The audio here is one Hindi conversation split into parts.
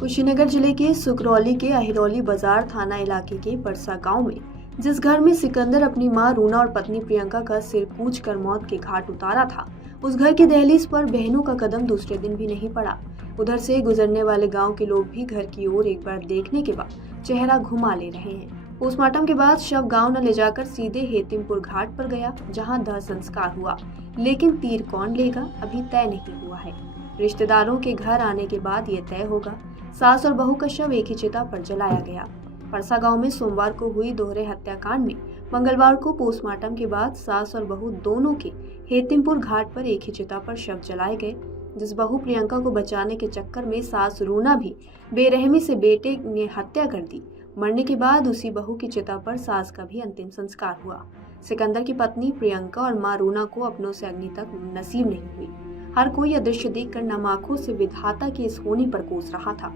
कुशीनगर जिले के सुकरौली के अहिरौली बाजार थाना इलाके के परसा गांव में जिस घर में सिकंदर अपनी मां रूना और पत्नी प्रियंका का सिर कूच कर मौत के घाट उतारा था, उस घर की दहलीज पर बहनों का कदम दूसरे दिन भी नहीं पड़ा। उधर से गुजरने वाले गांव के लोग भी घर की ओर एक बार देखने के बाद चेहरा घुमा ले रहे हैं। पोस्टमार्टम के बाद शव गांव न ले जाकर सीधे हेतिमपुर घाट पर गया, जहां दाह संस्कार हुआ, लेकिन तीर कौन लेगा अभी तय नहीं हुआ है। रिश्तेदारों के घर आने के बाद ये तय होगा। सास और बहू का शव एक ही चिता पर जलाया गया। परसा गांव में सोमवार को हुई दोहरे हत्याकांड में मंगलवार को पोस्टमार्टम के बाद सास और बहू दोनों के हेतिमपुर घाट पर एक ही चिता पर शव जलाए गए। जिस बहू प्रियंका को बचाने के चक्कर में सास रूना भी बेरहमी से बेटे ने हत्या कर दी, मरने के बाद उसी बहू की चिता पर सास का भी अंतिम संस्कार हुआ। सिकंदर की पत्नी प्रियंका और मां रूना को अपनों से अग्नि तक नसीब नहीं हुई। हर कोई यह दृश्य देखकर नम आंखों से विधाता की इस होनी पर कोस रहा था।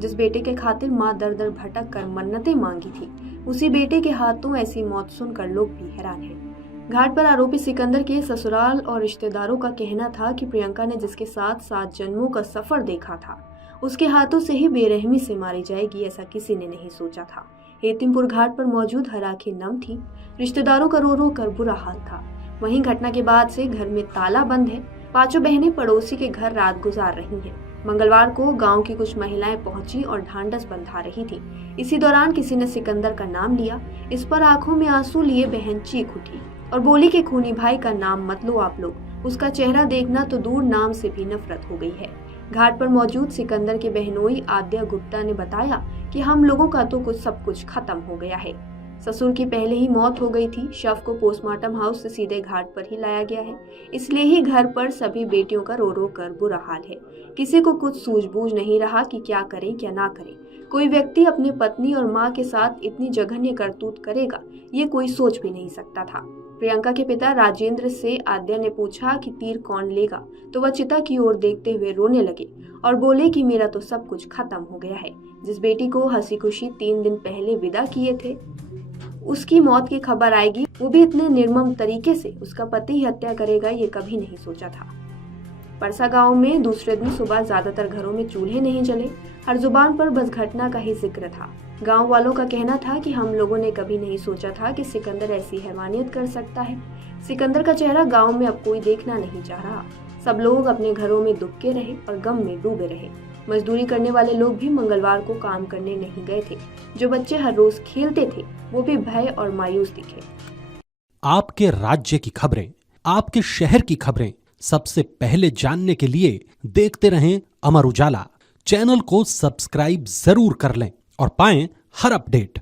जिस बेटे के खातिर मां दर दर भटक कर मन्नतें मांगी थी, उसी बेटे के हाथों ऐसी मौत सुनकर लोग भी हैरान हैं। घाट पर आरोपी सिकंदर के ससुराल और रिश्तेदारों का कहना था कि प्रियंका ने जिसके साथ 7 जन्मों का सफर देखा था, उसके हाथों से ही बेरहमी से मारी जाएगी, ऐसा किसी ने नहीं सोचा था। हेतिमपुर घाट पर मौजूद हर आंखें नम थी। रिश्तेदारों का रो रो कर बुरा हाल था। वहीं घटना के बाद से घर में ताला बंद है। 5 बहनें पड़ोसी के घर रात गुजार रही हैं। मंगलवार को गांव की कुछ महिलाएं पहुंची और ढांढस बंधा रही थी। इसी दौरान किसी ने सिकंदर का नाम लिया। इस पर आंखों में आंसू लिए बहन चीख उठी और बोली कि खूनी भाई का नाम मत लो आप लोग। उसका चेहरा देखना तो दूर, नाम से भी नफरत हो गई है। घाट पर मौजूद सिकंदर के बहनोई आद्या गुप्ता ने बताया कि हम लोगों का तो सब कुछ खत्म हो गया है। ससुर की पहले ही मौत हो गई थी। शव को पोस्टमार्टम हाउस से सीधे घाट पर ही लाया गया है। इसलिए ही घर पर सभी बेटियों का रो रो कर बुरा हाल है। किसी को कुछ सूझबूझ नहीं रहा कि क्या करें क्या ना करें। कोई व्यक्ति अपनी पत्नी और मां के साथ इतनी जघन्य करतूत करेगा, ये कोई सोच भी नहीं सकता था। प्रियंका के पिता राजेंद्र से आद्या ने पूछा कि तीर कौन लेगा, तो वह चिता की ओर देखते हुए रोने लगे और बोले कि मेरा तो सब कुछ खत्म हो गया है। जिस बेटी को हंसी खुशी 3 दिन पहले विदा किए थे, उसकी मौत की खबर आएगी, वो भी इतने निर्मम तरीके से उसका पति ही हत्या करेगा, ये कभी नहीं सोचा था। परसा गांव में दूसरे दिन सुबह ज्यादातर घरों में चूल्हे नहीं जले। हर जुबान पर बस घटना का ही जिक्र था। गांव वालों का कहना था कि हम लोगों ने कभी नहीं सोचा था कि सिकंदर ऐसी हैवानियत कर सकता है। सिकंदर का चेहरा गांव में अब कोई देखना नहीं चाह रहा। सब लोग अपने घरों में दुबके रहे और गम में डूबे रहे। मजदूरी करने वाले लोग भी मंगलवार को काम करने नहीं गए थे। जो बच्चे हर रोज खेलते थे, वो भी भय और मायूस दिखे। आपके राज्य की खबरें, आपके शहर की खबरें सबसे पहले जानने के लिए देखते रहें अमर उजाला। चैनल को सब्सक्राइब जरूर कर लें और पाएं हर अपडेट।